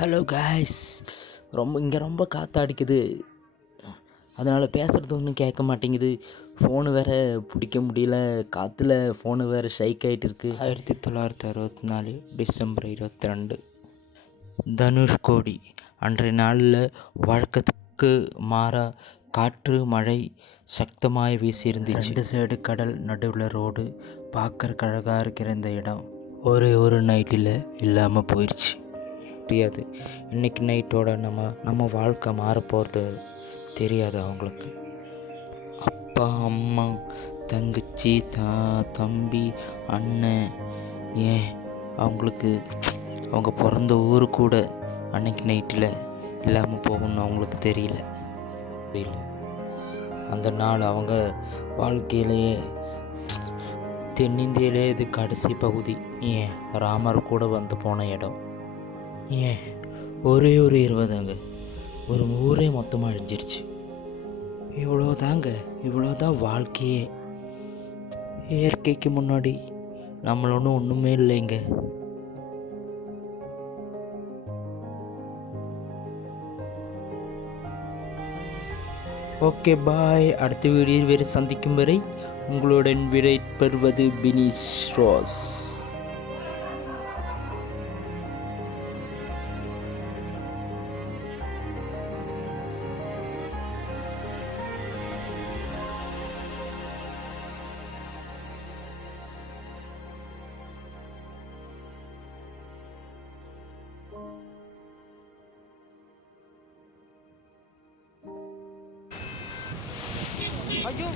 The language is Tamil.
ஹலோ காய்ஸ், ரொம்ப காற்று அடிக்குது. அதனால் பேசுகிறது ஒன்றும் கேட்க மாட்டேங்குது. ஃபோனு வேறு பிடிக்க முடியல. காற்றுல ஃபோனு வேறு ஷைக் ஆகிட்டு இருக்கு. 1964 டிசம்பர் 22 தனுஷ்கோடி. அன்றைய நாளில் வழக்கத்துக்கு மாறாக காற்று மழை சக்தமாக வீசியிருந்துச்சு. 2 சைடு கடல், நடுவில் ரோடு. பார்க்குறக்கு அழகாக இருக்கிற இந்த இடம் ஒரு நைட்டில் இல்லாமல் போயிடுச்சு. தெரியாது இன்றைக்கி நைட்டோட நம்ம வாழ்க்கை மாறப்போகிறது தெரியாது. அவங்களுக்கு அப்பா, அம்மா, தங்கச்சி, தம்பி, அண்ணன், ஏன் அவங்களுக்கு அவங்க பிறந்த ஊர் கூட அன்னைக்கு நைட்டில் இல்லாமல் போகணும்னு அவங்களுக்கு தெரியல. அந்த நாள் அவங்க வாழ்க்கையிலேயே தென்னிந்தியிலே இது கடைசி பகுதி. ஏன் ராமர் கூட வந்து போன இடம். ஏன் ஒரே இரவு தாங்க ஒரு ஊரே மொத்தமாக அழிஞ்சிருச்சு. இவ்வளோதான் வாழ்க்கையே. இயற்கைக்கு முன்னாடி நம்மள ஒன்றுமே இல்லைங்க. ஓகே, பாய். அடுத்த வீடியோவில் வேறு சந்திக்கும் வரை உங்களுடன் விடை பெறுவது பினிஷ் ரோஸ். ஐயோ